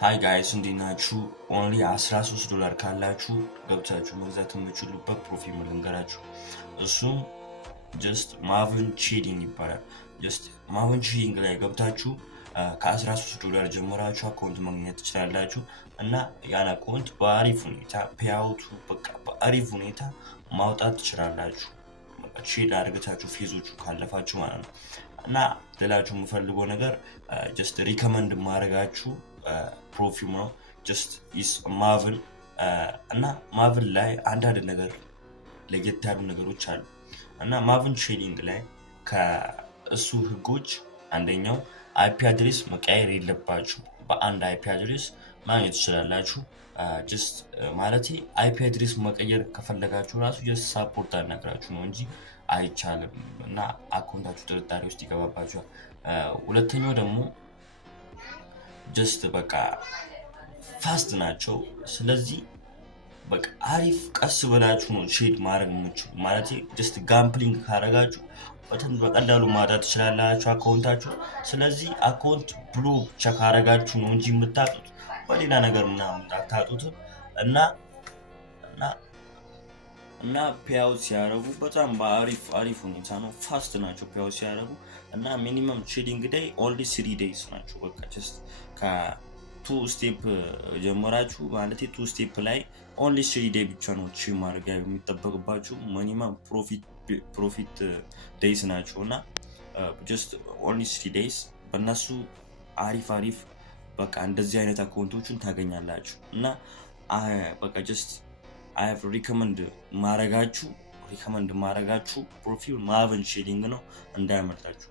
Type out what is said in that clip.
ሃይ ጋይስ እንዴት ናችሁ? ኦንሊ $13 ካላችሁ ገብታችሁ መግዛት የምትችሉበት ፕሮፊል ልንገራችሁ። እሱም ጀስት ማቨን ቼዲንግ ይባላል። ጀስት ማቨን ቼዲንግ ላይ ገብታችሁ ከ$13 ጀምራችሁ አካውንት ማግኘት ትችላላችሁ እና ያን አካውንት በአሪፍ ሁኔታ ፔአውቱ በቃ በአሪፍ ሁኔታ ማውጣት ትችላላችሁ። ሼድ አድርጋችሁ ፌዞቹ ካለፋችሁ ማለት ነው። እና ሌላችሁ የምፈልገው ነገር ጀስት ሪከመንድ ማድረጋችሁ ፕሮፊል ነው። ጀስት ኢስ ማቨን እና ማቨን ላይ አንዳንድ ነገር ለየት ያሉ ነገሮች አሉ እና ማቨን ትሬዲንግ ላይ ከእሱ ህጎች አንደኛው አይፒ አድሬስ መቀየር የለባችሁ። በአንድ አይፒ አድሬስ ማግኘት ትችላላችሁ። ጀስት ማለት አይፒ አድሬስ መቀየር ከፈለጋችሁ ራሱ ጀስት ሳፖርት አናግራችሁ ነው እንጂ አይቻልም እና አካውንታችሁ ጥርጣሬ ውስጥ ይገባባችኋል። ሁለተኛው ደግሞ ጀስት በቃ ፋስት ናቸው። ስለዚህ በቃ አሪፍ ቀስ ብላችሁ ነው ሼድ ማድረግ የምትችሉ ማለት ጀስት ጋምፕሊንግ ካረጋችሁ በቀላሉ ማውጣት ትችላላችሁ አካውንታችሁ። ስለዚህ አካውንት ብሎ ብቻ ካረጋችሁ ነው እንጂ የምታጡት በሌላ ነገር ምናምን አታጡትም እና ፔአውት ሲያደርጉ በጣም በአሪፍ ሁኔታ ነው። ፋስት ናቸው ፔአውት ሲያደርጉ እና ሚኒመም ትሬዲንግ ዴይ ኦንሊ 3 days ናቸው። በቃ ጀስት ከ2 ስቴፕ ጀመራችሁ ማለት 2 ስቴፕ ላይ ኦንሊ 3 day ብቻ ነው ቺ ማድረግ የሚጠበቅባችሁ። ሚኒመም ፕሮፊት ዴይስ ናቸው እና ጀስት ኦንሊ 3 days በእነሱ አሪፍ በቃ እንደዚህ አይነት አካውንቶችን ታገኛላችሁ እና በቃ ጀስት አይቭ ሪከመንድ ማረጋችሁ ፕሮፊል ማቨን ሼዲንግ ነው እንዳያመልጣችሁ።